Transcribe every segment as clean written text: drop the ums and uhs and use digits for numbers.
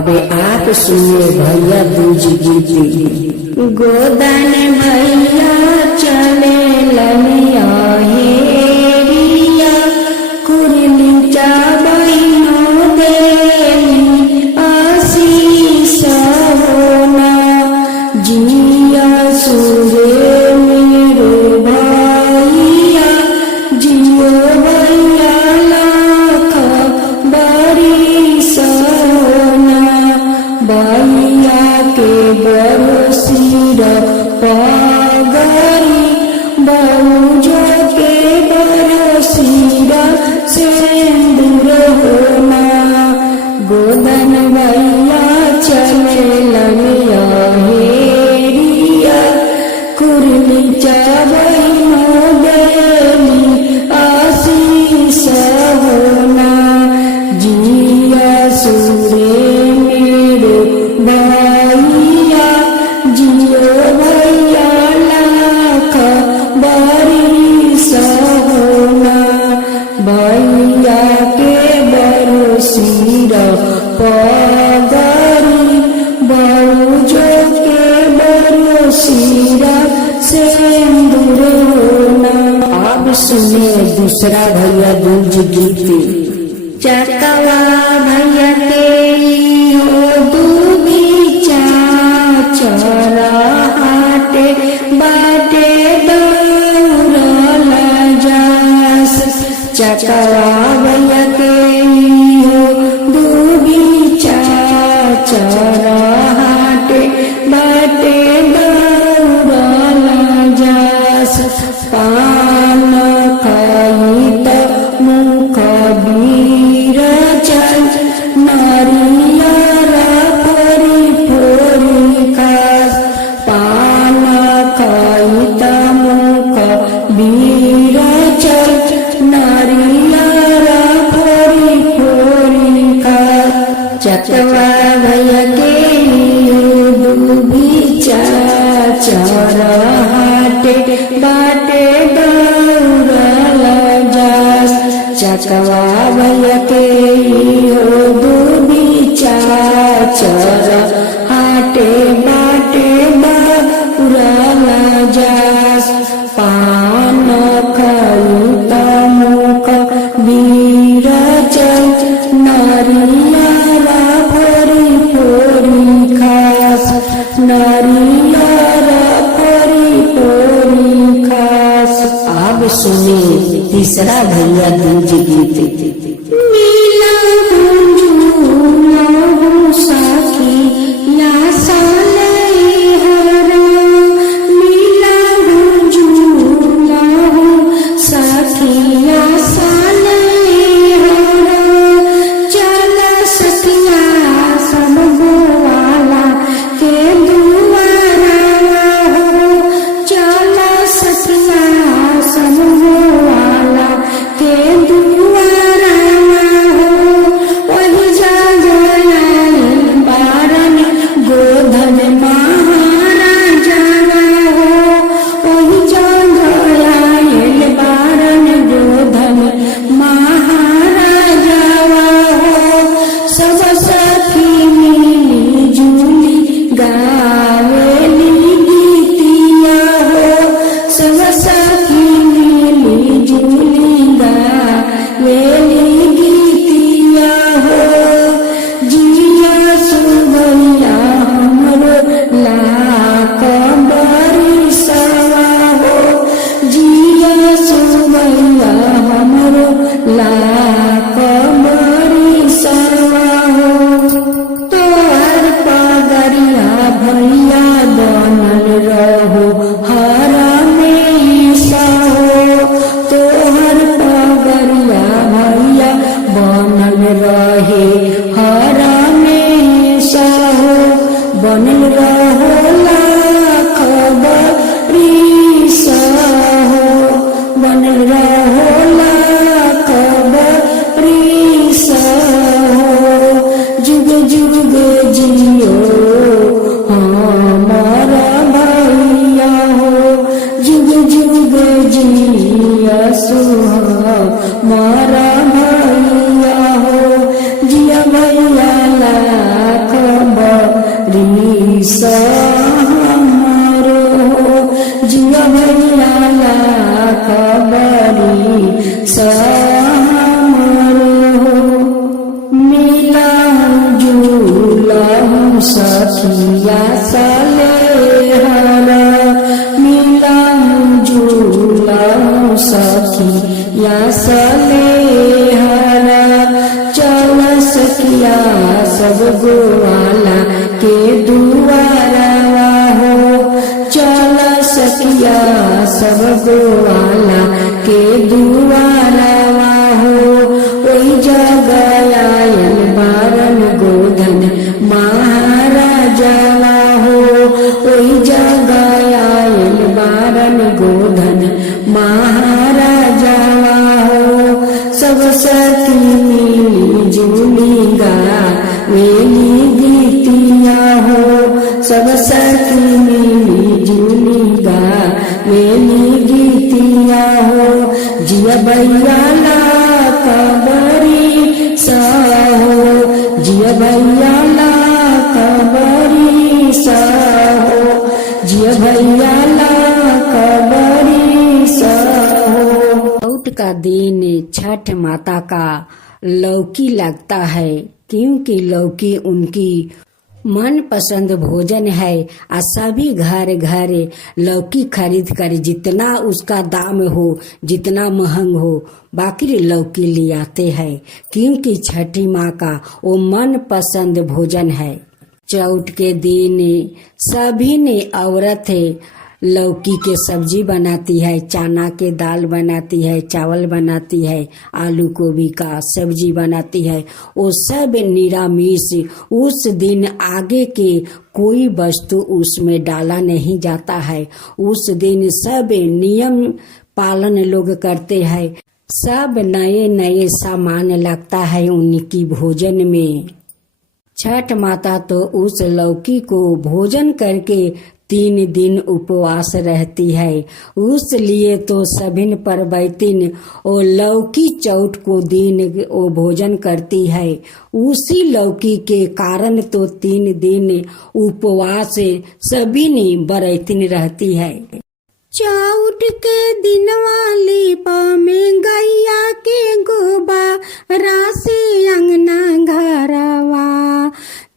अबे आप सुनिए भैया दूज गीत। गोदन भैया चले ललिया हेरिया कुरली चाबैनो देली आशीष होना जिया सुरे मेरो भैया जियो भैया लाख बारिश होना भैया के बरसीर पगरी बहुजो के बरसीर सिंदूर होना गोदन भैया चले ललिया हेरिया कुरली चाबैनो देली आशीष होना जिया सुरे मेरो भैया जियो भैया लाख बारिश होना भैया के बरसीर पगरी बहुजो के बरसीर सिंदूर होना। अब सुने दूसरा भैया दूज गीत। चकवा भैया के हो दूबीचा चरा हाटे बाटे दौड़ल जास चकवा भैया के हो दूबीचा चरा हाटे बाटे दौड़ल जास पान खाई त मुख बीर चल नारियर फोरी फोरी खास पान खाई त मुख बीर चल नारियर फोरी फोरी खास चकवा भैया के दूबीचा चर हाटे बाटे दौड़ल जास चकवा भैया के हो दूबीचा चर हाटे बाटे दौड़ल जास पान खाई त मुख बीर चल नारियर फोरी फोरी खास नारियर फोरी फोरी खास। अब सुने तीसरा भैया दूज गीत। नीला गुंजूला साखी या साले हरा नीला गुंजूला साखी या साले हरा चल सखिया सब गोवाला के दुआरा हो चल सखिया सब गोवाला के दुआरा हो वही जा बारन गोधन महाराजा हो वही जा बारन गोधन महाराजा हो सब सखी मिली जुली गावेली गीतिया हो सब सखी मिली जुली गावेली गीतिया हो जिया सुबैया हमरो लाख बरिसवा हो जिया सुबैया हमरो लाख बरिसवा हो तोहर पगरिया भैया बनल रहो हर हमेशा हो तोहर पगरिया भैया बनल रहे हर हमेशा हो बनल रहो लाख बरिस हो बनल रहो लाख बरिस हो जुग जुग जियो हमारा भैया हो जुग जुग जिया सुहा मारा भैया हो जिया भैया लाख सखिया सलेहरा चल सखिया सब गोवाला के दुआरवा हो चल सखिया सब गोवाला के दुआरवा हो ओई जगह आयल बारन गोधन महाराजावा हो ओई जगह आयल बारन गोधन महाराजावा हो सब सखी मिली जुली गावेली गीतिया हो सब सखी मिली जुली गावेली गीतिया हो जिया भैया ला कबरी साहो जिया भैया ला कबरी साहो जिया भैया ला कबरी साहो। छठ का दिन छठ माता का लौकी लगता है क्योंकि लौकी उनकी मनपसंद भोजन है। और सभी घर घर लौकी खरीद कर जितना उसका दाम हो जितना महंग हो बाकी लौकी ले आते हैं क्योंकि छठी माँ का वो मनपसंद भोजन है। चौथ के दिन सभी ने औरतें लौकी के सब्जी बनाती है, चना के दाल बनाती है, चावल बनाती है, आलू गोभी का सब्जी बनाती है। वो सब निरामिष उस दिन आगे के कोई वस्तु उसमें डाला नहीं जाता है। उस दिन सब नियम पालन लोग करते हैं। सब नए नए सामान लगता है उनकी भोजन में। छठ माता तो उस लौकी को भोजन करके 3 दिन उपवास रहती है। उस लिए तो सभिन परबैतिन ओ लौकी चौथ को दिन ओ भोजन करती है। उसी लौकी के कारण तो 3 दिन उपवास सभी ने बरैतिन रहती है। चौथ के दिन वाली में गैया के गोबा राशि अंगना घरवा।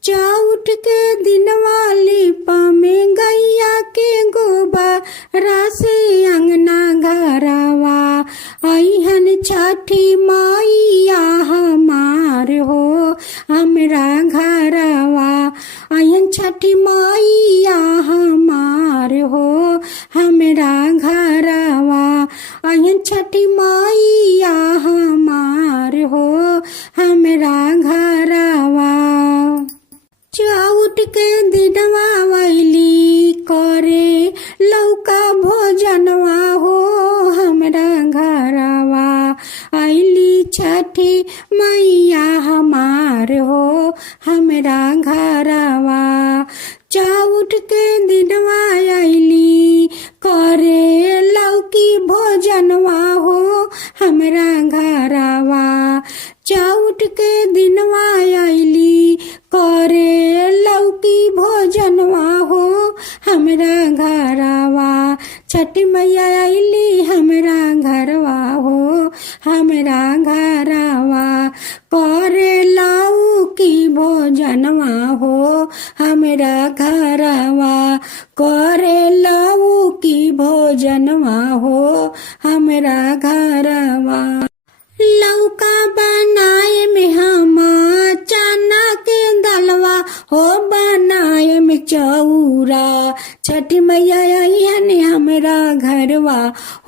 चौथ के दिन वाली में गैया के गोबा राशि अंगना घरवा। अहन छठी मैया हमार हो हमरा घरवा। अहन छठी मैया हमार हो हमरा घरवा। अहन छठी मैया हमार हो हमरा घरवा। चौथ के दिनवा वैली करे लौका भोजनवा हो हमरा घरवा। आइली छठी मैया हमार हो हमरा घरवा। चौथ के दिनवा आइली करे लौकी भोजनवा हो हमरा घरवा। चौथ के दिनवा आइली करे लौकी भोजनवा हो हमरा घरवा। छठी मैया आइली हमरा घरवा हो हमरा घरवा। करे लौकी भोजनवा हो हमरा घरवा। करे लौकी भोजनवा हो हमरा घरवा। लौका बनाए में हम चना के दलवा हो बनाए में चौरा। छठी मैया आइहन हमरा घरवा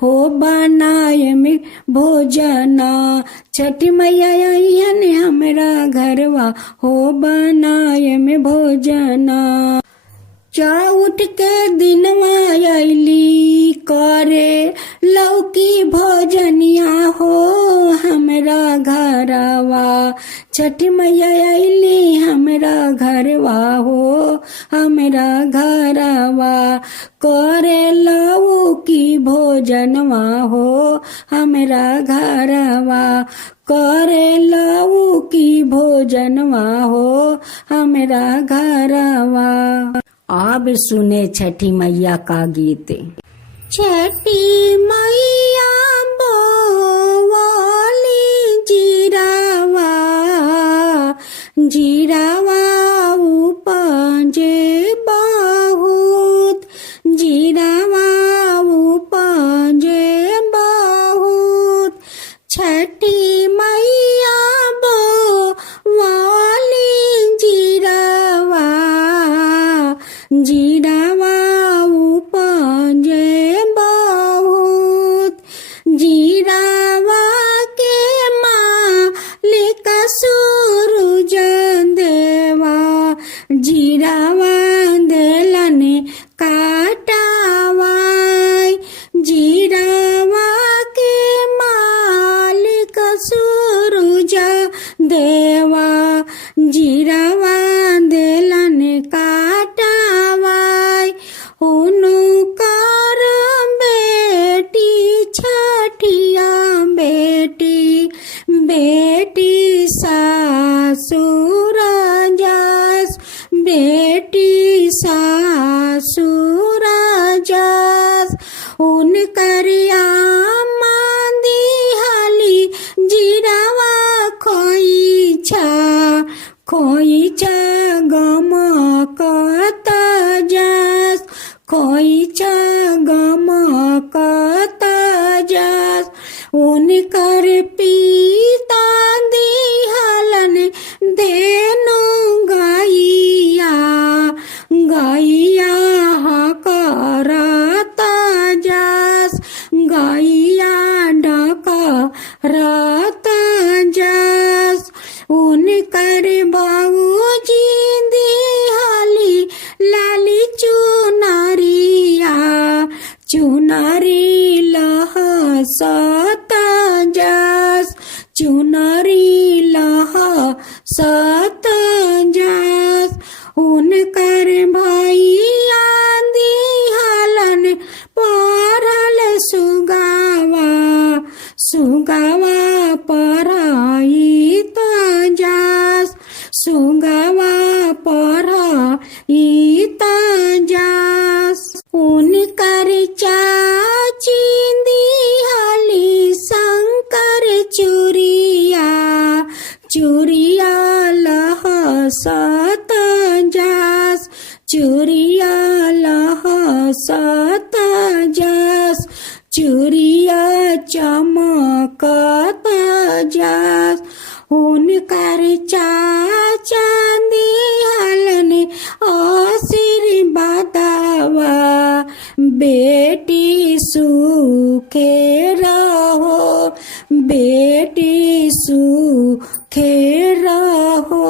हो बनाए में भोजना। छठी मैया आइहन हमरा घरवा हो बनाए में भोजना। चौथ के दिनवा आइली करे लौकी भोजनिया हो हमरा घरवा। छठी मैया आइली हमरा घरवा हो हमरा घरवा। करे लौकी भोजनवा हो हमरा घरवा। करे लौकी भोजनवा हो हमरा घरवा। अब सुने छठी मैया का गीत। छठी मैया बोली जीरावा जीरावा उपजे बहुत। जीरावा उपजे बहुत। छठी मैया बो वाली जीरावा जीरावा उपजे बहुत जीरावा के मालिक सूरज देवा जीरावा देलन काटावाय जीरावा के मालिक सूरज देवा जीरावा देलन काटावाय हुनुकर बेटी छठिया बेटी बेटी सासुर जस बेटी सासुर जस उनकर आमादी हाली जीरावा खोइछा गमकत जस खोइछा गमकत जस उनकर पिता दिहलन देनु गैया गैया हकरत जस गैया डकरत जस उनकर बाबूजी दिहली लाली चुनरी लहसत जस चुनरी लहसत जस उनकर भैया दिहलन परल सुगावा परहित जस सुगावा परहित जस उनकर चाची दिहली शंकर चूरिया लहसत जस चूरिया लहसत जस चूरिया चमकत जस उनकर चाचा दिहलन आशीर्वादवा बेटी सुखे रहो बेटी सुखे रहो।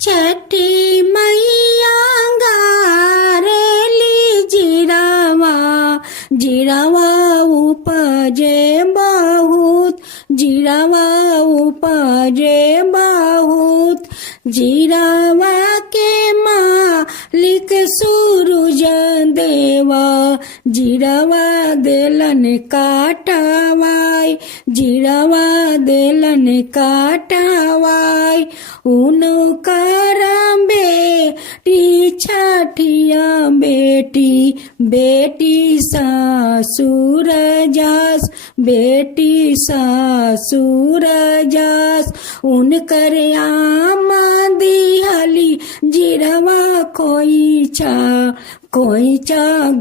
छठी मैया गारेली जीरावा उपजे बहुत जीरावा उपजे बहुत जीरावा के मालिक सूरज देवा जीरावा देलन काटावाय जीरावा देलन काटावाय उनकर बेटी छठिया बेटी बेटी सासुर जस बेटी सासुर जस उनकर आमादी हली जीरावा खोइछा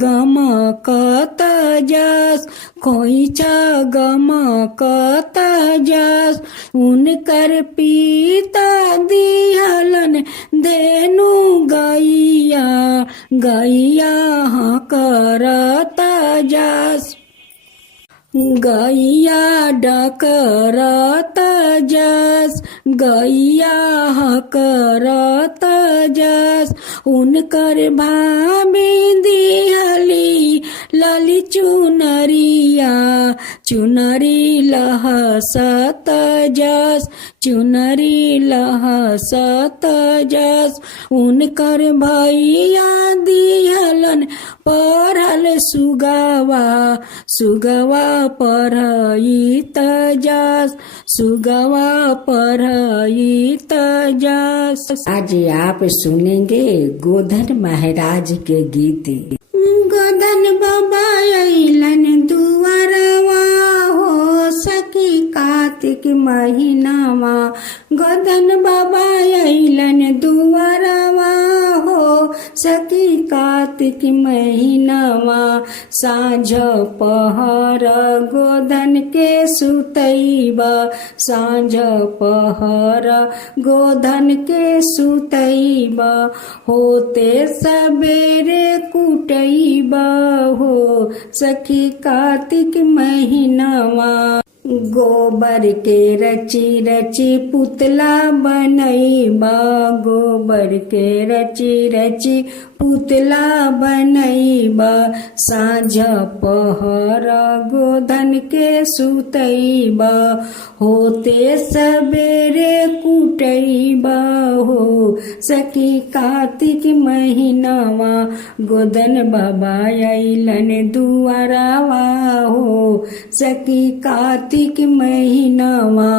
गमकत जस खोइछा गमकत जस उनकर पिता दिहलन देनु गैया हकरत जस गैया डकरत जस गैया हकरत जस उनकर भाभी दिहली लाली चुनरी लहसत जस चुनरी लहसत जस उनकर भैया दिहलन परल सुगवा परहित जस सुगवा परहित जस। आज आप सुनेंगे गोधन महाराज के गीत। गोधन बाबा अइलन दुआरवा हो सखी कार्तिक महीनावा गोधन बाबा दुआरवा हो सखी कार्तिक महीनावा साँझ पहर गोधन के सुतैबा साँझ पहर गोधन के सुतैबा होते सबेरे कुटैबा हो सखी कार्तिक महीनावा गोबर के रची रची पुतला बनैबा गोबर के रची रची पुतला बनैबा साँझ पहर गोधन के सुतैबा होते सबेरे कुटैबा हो सखी कार्तिक महीनावा गोधन बाबा अइलन दुआरवा हो सखी कार्तिक महीनावा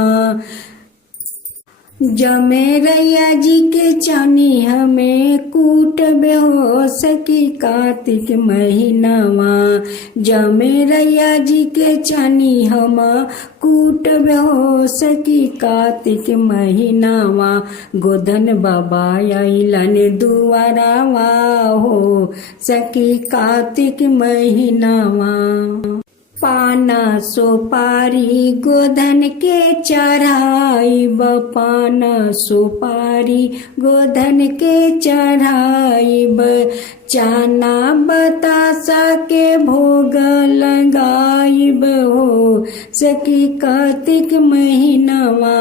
जमेरैया जी के चानी हमें कूटबे हो सखी कार्तिक महीनावा जमेरैया जी के चानी हम कूटबे हो सखी कार्तिक महीनावा गोधन बाबा अइलन दुआरवा हो सखी कार्तिक महीनावा पाना सुपारी गोधन के चढ़ाइब पाना सुपारी गोधन के चढ़ाइब चाना बतासा के भोग लगाइब हो सखी कार्तिक महीनावा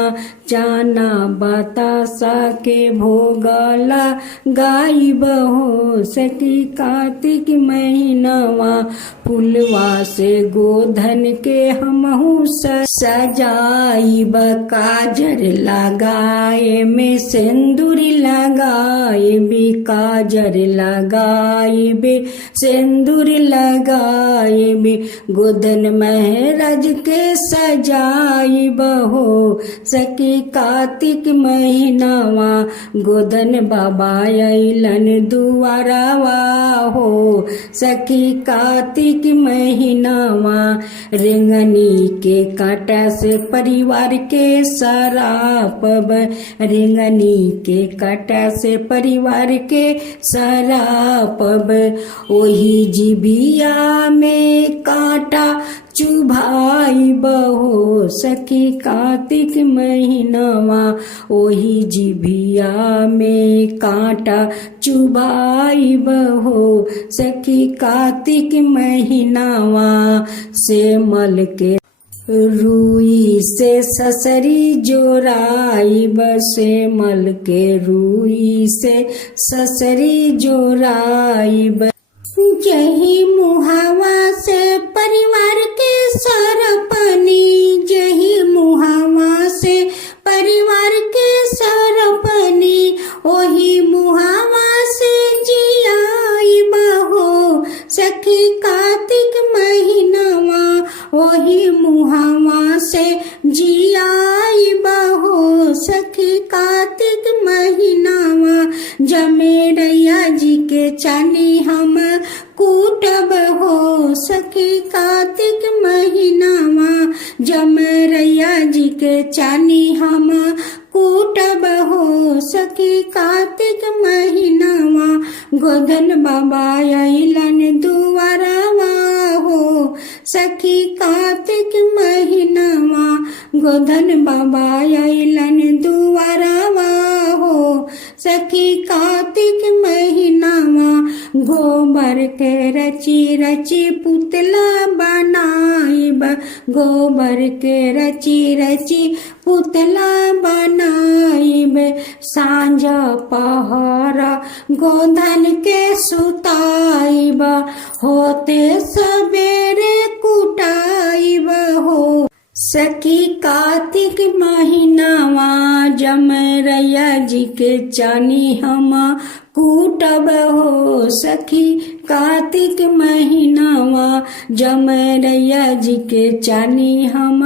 चाना बतासा के भोग लगाइब हो सखी कार्तिक महीनावा फुलवा से गोधन के हमहू सजाइब काजर लगाए में सिंदूर लगाइबी काजर लगाइबे सिंदूर लगाइबे गोधन महाराज के सजाइब हो सखी कार्तिक महीनावा गोधन बाबा अइलन दुआरवा हो सखी कार्तिक महीनावा रेंगनी के कांटा से परिवार के सरापब रेंगनी के कांटा से परिवार के सरापब ओही जिबिया में कांटा चुभाइब हो सखी कार्तिक महीनावा ओही जिभिया में कांटा चुभाइब हो सखी कार्तिक महीनावा से मल के रुई से ससरी जोराइब से मल के रुई से ससरी जोराइब जही मुहावा से परिवार के सरपनी जही मुहावा से परिवार के सरपनी ओही मुहावा से जियाइब हो सखी कार्तिक महीनावा ओही मुहावा से जियाइब हो सखी कार्तिक महीनावा जमेरैया जी के चानी हम कूटब हो सखी कार्तिक महीनावा जमेरैया जी के चानी हम कूटब हो सखी कार्तिक महीनावा गोधन बाबा अइलन दुआरवा हो सखी कार्तिक महीनावा गोधन बाबा अइलन दुआरवा हो सखी कार्तिक महीनावा गोबर के रची रची पुतला बनाइब गोबर के रची रची पुतला बनाइब सांझ पहर गोधन के सुताइब होते सबेरे कुटाइब हो सखी कार्तिक महीनावा जमेरैया जी के चानी हम कूटब हो सखी कार्तिक महीनावा जमेरैया जी के चानी हम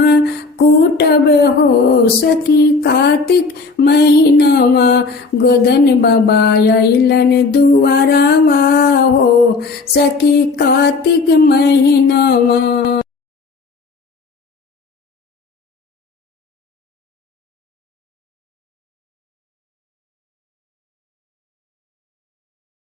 कूटब हो सखी कार्तिक महीनावा गोधन बाबा अइलन दुआरवा हो सखी कार्तिक महीनावा।